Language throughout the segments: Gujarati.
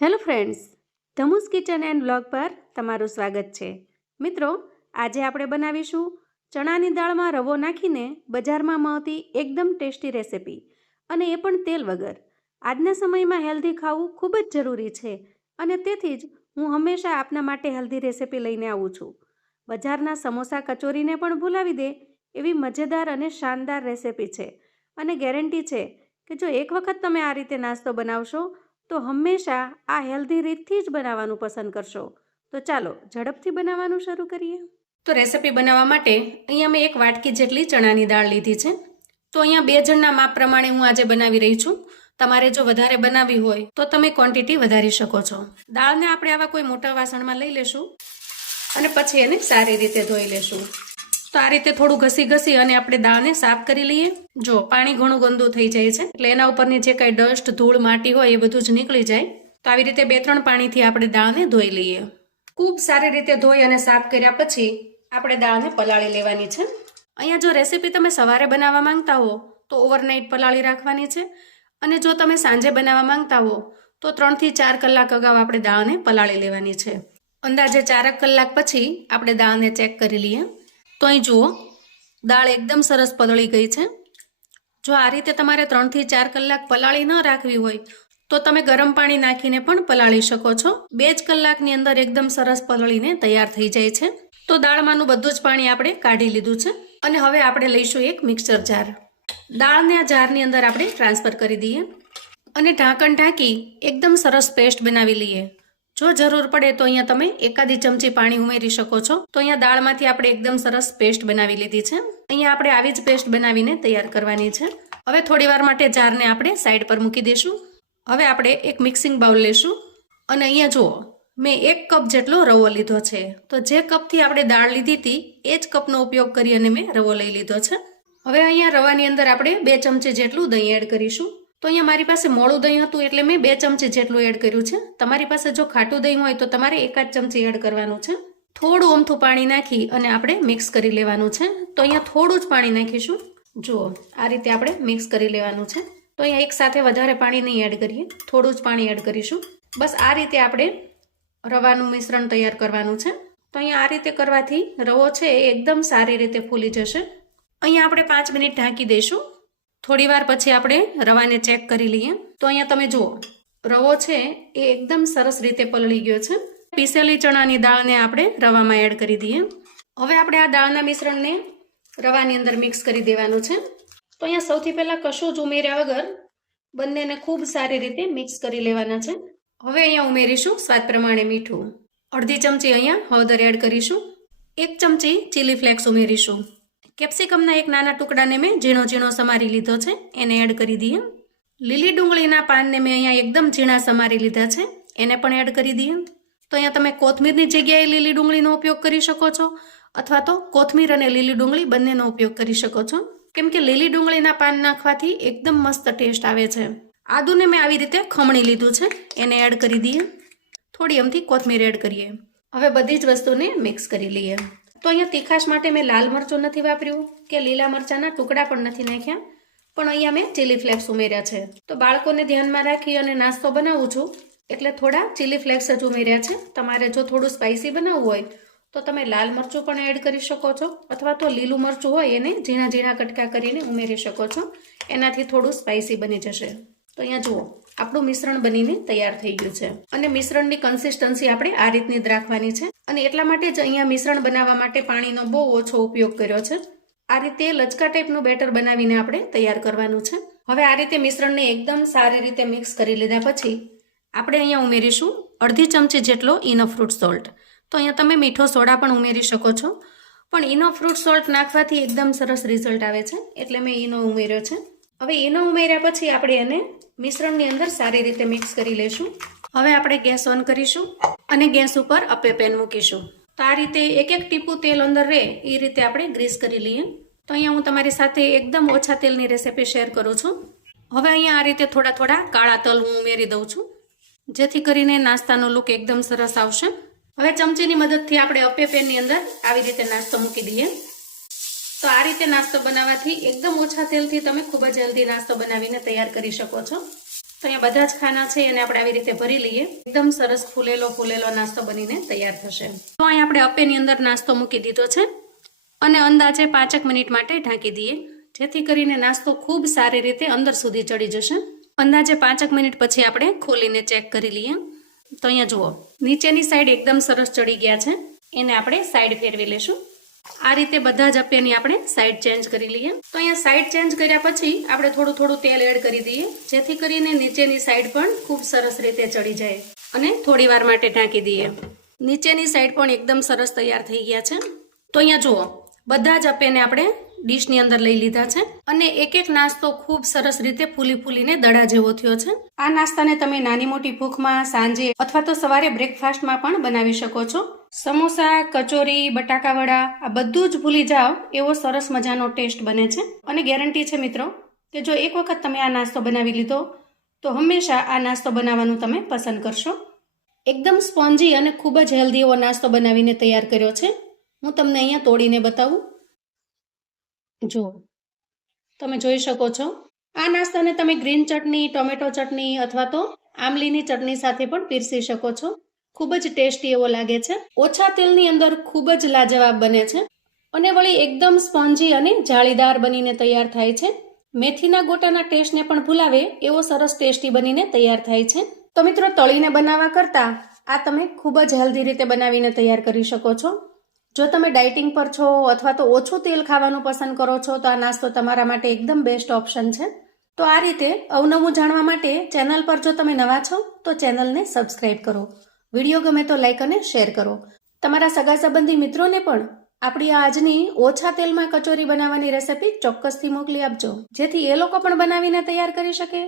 હેલો ફ્રેન્ડ્સ, ધમુસ કિચન એન્ડ વ્લોગ પર તમારું સ્વાગત છે. મિત્રો, આજે આપણે બનાવીશું ચણાની દાળમાં રવો નાખીને બજારમાં મળતી એકદમ ટેસ્ટી રેસિપી, અને એ પણ તેલ વગર. આજના સમયમાં હેલ્ધી ખાવું ખૂબ જ જરૂરી છે, અને તેથી જ હું હંમેશા આપના માટે હેલ્ધી રેસિપી લઈને આવું છું. બજારના સમોસા કચોરીને પણ ભૂલાવી દે એવી મજેદાર અને શાનદાર રેસિપી છે, અને ગેરંટી છે કે જો એક વખત તમે આ રીતે નાસ્તો બનાવશો તો હંમેશા આ હેલ્ધી રીતથી જ બનાવવાનું પસંદ કરશો. તો ચાલો ઝડપથી બનાવવાનું શરૂ કરીએ. તો રેસિપી બનાવવા માટે અહીંયા મેં 1 વાટકી જેટલી ચણાની દાળ લીધી છે. તો અહીંયા 2 જણના માપ પ્રમાણે હું આજે બનાવી રહી છું. તમારે જો વધારે બનાવવી હોય તો તમે ક્વોન્ટિટી વધારી શકો છો. દાળને આપણે આવા કોઈ મોટા વાસણમાં લઈ લેશું અને પછી એને સારી રીતે ધોઈ લેશું. તો આ રીતે થોડું ઘસી અને આપણે દાળને સાફ કરી લઈએ. જો પાણી ઘણું ગંદુ થઈ જાય છે એટલે એના ઉપરની જે કાંઈ ડસ્ટ, ધૂળ, માટી હોય એ બધું જ નીકળી જાય. તો આવી રીતે 2-3 પાણીથી આપણે દાળને ધોઈ લઈએ. ખૂબ સારી રીતે ધોઈ અને સાફ કર્યા પછી આપણે દાળને પલાળી લેવાની છે. અહીંયા જો રેસીપી તમે સવારે બનાવવા માંગતા હો તો ઓવરનાઇટ પલાળી રાખવાની છે, અને જો તમે સાંજે બનાવવા માંગતા હો તો 3 થી 4 કલાક અગાઉ આપણે દાળને પલાળી લેવાની છે. અંદાજે 4 કલાક પછી આપણે દાળને ચેક કરી લઈએ. તો અહીં જુઓ, દાળ એકદમ સરસ પલળી ગઈ છે. જો આ રીતે તમારે 3 થી 4 કલાક પલાળી ન રાખવી હોય તો તમે ગરમ પાણી નાખીને પણ પલાળી શકો છો. 2 જ કલાકની અંદર એકદમ સરસ પલળીને તૈયાર થઈ જાય છે. તો દાળમાંનું બધું જ પાણી આપણે કાઢી લીધું છે, અને હવે આપણે લઈશું એક મિક્સર જાર. દાળને આ જારની અંદર આપણે ટ્રાન્સફર કરી દઈએ અને ઢાંકણ ઢાંકી એકદમ સરસ પેસ્ટ બનાવી લઈએ. જો જરૂર પડે તો અહીંયા તમે એકાદી ચમચી પાણી ઉમેરી શકો છો. તો અહીંયા દાળમાંથી આપણે એકદમ સરસ પેસ્ટ બનાવી લીધી છે. અહીંયા આપણે આવી જ પેસ્ટ બનાવીને તૈયાર કરવાની છે. હવે થોડી વાર માટે જારને આપણે સાઈડ પર મૂકી દઈશું. હવે આપણે એક મિક્સિંગ બાઉલ લેશું, અને અહીંયા જુઓ, મેં 1 કપ જેટલો રવો લીધો છે. તો જે કપથી આપણે દાળ લીધી હતી એ જ કપનો ઉપયોગ કરી અને મેં રવો લઈ લીધો છે. હવે અહીંયા રવાની અંદર આપણે 2 ચમચી જેટલું દહીં એડ કરીશું. તો અહીંયા મારી પાસે મોળું દહીં હતું એટલે મેં 2 ચમચી જેટલું એડ કર્યું છે. તમારી પાસે જો ખાટું દહીં હોય તો તમારે 1 જ ચમચી એડ કરવાનું છે. થોડું અમથું પાણી નાખી અને આપણે મિક્સ કરી લેવાનું છે. તો અહીંયા થોડું જ પાણી નાખીશું. જુઓ, આ રીતે આપણે મિક્સ કરી લેવાનું છે. તો અહીંયા એક સાથે વધારે પાણી નહીં એડ કરીએ, થોડું જ પાણી એડ કરીશું. બસ આ રીતે આપણે રવાનું મિશ્રણ તૈયાર કરવાનું છે. તો અહીંયા આ રીતે કરવાથી રવો છે એ એકદમ સારી રીતે ફૂલી જશે. અહીંયા આપણે 5 મિનિટ ઢાંકી દઈશું. થોડી વાર પછી આપણે રવાને ચેક કરી લઈએ. તો અહીંયા તમે જુઓ, રવો છે એ એકદમ સરસ રીતે પલળી ગયો છે. પીસેલી ચણાની દાળને આપણે રવામાં એડ કરી દઈએ. હવે આપણે આ દાળના મિશ્રણને રવાની અંદર મિક્સ કરી દેવાનું છે. તો અહીંયા સૌથી પહેલાં કશું જ ઉમેર્યા વગર બંનેને ખૂબ સારી રીતે મિક્સ કરી લેવાના છે. હવે અહીંયા ઉમેરીશું સ્વાદ પ્રમાણે મીઠું. અડધી ચમચી અહીંયા હળદર એડ કરીશું. 1 ચમચી ચીલી ફ્લેક્સ ઉમેરીશું. કેપ્સિકમના એક નાના ટુકડાને મેં ઝીણો ઝીણો સમારી લીધો છે, એને એડ કરી દઈએ. લીલી ડુંગળીના પાનને મેં અહીંયા એકદમ ઝીણા સમારી લીધા છે, એને પણ એડ કરી દઈએ. તો અહીંયા તમે કોથમીરની જગ્યાએ લીલી ડુંગળીનો ઉપયોગ કરી શકો છો, અથવા તો કોથમીર અને લીલી ડુંગળી બંનેનો ઉપયોગ કરી શકો છો, કેમ કે લીલી ડુંગળીના પાન નાખવાથી એકદમ મસ્ત ટેસ્ટ આવે છે. આદુને મેં આવી રીતે ખમણી લીધું છે, એને એડ કરી દઈએ. થોડી અમથી કોથમીર એડ કરીએ. હવે બધી જ વસ્તુને મિક્સ કરી લઈએ. તો અહીંયા તીખાશ માટે મેં લાલ મરચું નથી વાપર્યું કે લીલા મરચાંના ટુકડા પણ નથી નાખ્યા, પણ અહીંયા મેં ચીલી ફ્લેક્સ ઉમેર્યા છે. તો બાળકોને ધ્યાનમાં રાખી અને નાસ્તો બનાવું છું એટલે થોડા ચીલી ફ્લેક્સ જ ઉમેર્યા છે. તમારે જો થોડું સ્પાઇસી બનાવવું હોય તો તમે લાલ મરચું પણ એડ કરી શકો છો, અથવા તો લીલું મરચું હોય એને ઝીણા ઝીણા કટકા કરીને ઉમેરી શકો છો. એનાથી થોડું સ્પાઇસી બની જશે. તો અહીંયા જુઓ, આપણું મિશ્રણ બનીને તૈયાર થઈ ગયું છે, અને મિશ્રણની કન્સિસ્ટન્સી આપણે આ રીતની જ રાખવાની છે. અને એટલા માટે જ અહીંયા મિશ્રણ બનાવવા માટે પાણીનો બહુ ઓછો ઉપયોગ કર્યો છે. આ રીતે લચકા ટાઈપનું બેટર બનાવીને આપણે તૈયાર કરવાનું છે. હવે આ રીતે મિશ્રણને એકદમ સારી રીતે મિક્સ કરી લીધા પછી આપણે અહીંયા ઉમેરીશું અડધી ચમચી જેટલો ઇનો ફ્રૂટ સોલ્ટ. તો અહીંયા તમે મીઠો સોડા પણ ઉમેરી શકો છો, પણ ઇનો ફ્રૂટ સોલ્ટ નાખવાથી એકદમ સરસ રિઝલ્ટ આવે છે, એટલે મેં ઇનો ઉમેર્યો છે. હવે ઇનો ઉમેર્યા પછી આપણે એને મિશ્રણની અંદર સારી રીતે મિક્સ કરી લેશું. હવે આપણે ગેસ ઓન કરીશું અને ગેસ ઉપર અપે પેન મૂકીશું. તો આ રીતે એક ટીપું તેલ અંદર રહે એ રીતે આપણે ગ્રીસ કરી લઈએ. તો અહીંયા હું તમારી સાથે એકદમ ઓછા તેલની રેસીપી શેર કરું છું. હવે અહીંયા આ રીતે થોડા કાળા તલ હું ઉમેરી દઉં છું, જેથી કરીને નાસ્તાનો લુક એકદમ સરસ આવશે. હવે ચમચીની મદદથી આપણે અપે પેનની અંદર આવી રીતે નાસ્તો મૂકી દઈએ. તો આ રીતે નાસ્તો બનાવવાથી એકદમ ઓછા તેલથી તમે ખૂબ જ હેલ્ધી નાસ્તો બનાવીને તૈયાર કરી શકો છો. તો અહીંયા બધા જ ખાના છે એને આપણે આવી રીતે ભરી લઈએ. એકદમ સરસ ફૂલેલો નાસ્તો બનીને તૈયાર થશે. તો અહીંયા આપણે અપ્પેની અંદર નાસ્તો મૂકી દીધો છે અને અંદાજે 5 મિનિટ માટે ઢાંકી દઈએ, જેથી કરીને નાસ્તો ખૂબ સારી રીતે અંદર સુધી ચડી જશે. અંદાજે 5 મિનિટ પછી આપણે ખોલીને ચેક કરી લઈએ. તો અહીંયા જુઓ, નીચેની સાઈડ એકદમ સરસ ચડી ગયા છે. એને આપણે સાઈડ ફેરવી લેશું. આ રીતે બધા જ અપ્પેની આપણે સાઈડ ચેન્જ કરી લઈએ. તો અહીંયા સાઈડ ચેન્જ કર્યા પછી આપણે થોડું તેલ એડ કરી દઈએ, જેથી કરીને નીચેની સાઈડ પણ ખૂબ સરસ રીતે ચડી જાય. અને થોડી વાર માટે ઢાંકી દઈએ. નીચેની સાઈડ પણ એકદમ સરસ તૈયાર થઈ ગયા છે. તો અહીંયા જુઓ, બધા જ અપ્પેને આપણે ડીશની અંદર લઈ લીધા છે અને એક નાસ્તો ખૂબ સરસ રીતે ફૂલીને દડા જેવો થયો છે. આ નાસ્તાને તમે નાની મોટી ભૂખમાં, સાંજે અથવા તો સવારે બ્રેકફાસ્ટમાં પણ બનાવી શકો છો. સમોસા, કચોરી, બટાકાવડા આ બધું જ ભૂલી જાઓ એવો સરસ મજાનો ટેસ્ટ બને છે. અને ગેરંટી છે મિત્રો કે જો એક વખત તમે આ નાસ્તો બનાવી લીધો તો હંમેશા આ નાસ્તો બનાવવાનું તમે પસંદ કરશો. એકદમ સ્પોન્જી અને ખૂબ જ હેલ્ધી એવો નાસ્તો બનાવીને તૈયાર કર્યો છે. હું તમને અહીંયા તોડીને બતાવું. જો તમે જોઈ શકો છો, આ નાસ્તાને તમે ગ્રીન ચટણી, ટોમેટો ચટણી અથવા તો આમલીની ચટણી સાથે પણ પીરસી શકો છો. ખૂબ જ ટેસ્ટી એવો લાગે છે. ઓછા તેલની અંદર ખૂબ જ લાજવાબ બને છે અને વળી એકદમ સ્પોન્જી અને જાળીદાર બનીને તૈયાર થાય છે. મેથીના ગોટાના ટેસ્ટને પણ ભૂલાવે એવો સરસ ટેસ્ટી બનીને તૈયાર થાય છે. તો મિત્રો, તળીને બનાવવા કરતાં આ તમે ખૂબ જ હેલ્ધી રીતે બનાવીને તૈયાર કરી શકો છો. જો તમે ડાયટિંગ પર છો અથવા તો ઓછું તેલ ખાવાનું પસંદ કરો છો તો આ નાસ્તો તમારા માટે એકદમ બેસ્ટ ઓપ્શન છે. તો આ રીતે અવનવું જાણવા માટે ચેનલ પર જો તમે નવા છો તો ચેનલને સબસ્ક્રાઇબ કરો. વિડીયો ગમે તો લાઈક અને શેર કરો. તમારા સગા સંબંધી મિત્રોને પણ આપણી આજની ઓછા તેલમાં કચોરી બનાવવાની રેસિપી ચોક્કસથી મોકલી આપજો, જેથી એ લોકો પણ બનાવીને તૈયાર કરી શકે,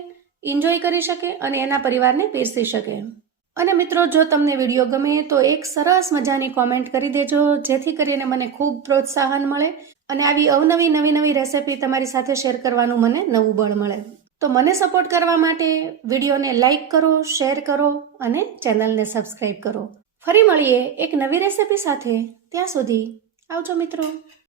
એન્જોય કરી શકે અને એના પરિવારને પીરસી શકે. અને મિત્રો, જો તમને વિડીયો ગમે તો એક સરસ મજાની કોમેન્ટ કરી દેજો, જેથી કરીને મને ખૂબ પ્રોત્સાહન મળે અને આવી અવનવી નવી રેસિપી તમારી સાથે શેર કરવાનું મને નવું બળ મળે. તો મને સપોર્ટ કરવા માટે વિડીયોને લાઈક કરો, શેર કરો અને ચેનલને સબસ્ક્રાઇબ કરો. ફરી મળીએ એક નવી રેસિપી સાથે. ત્યાં સુધી આવજો મિત્રો.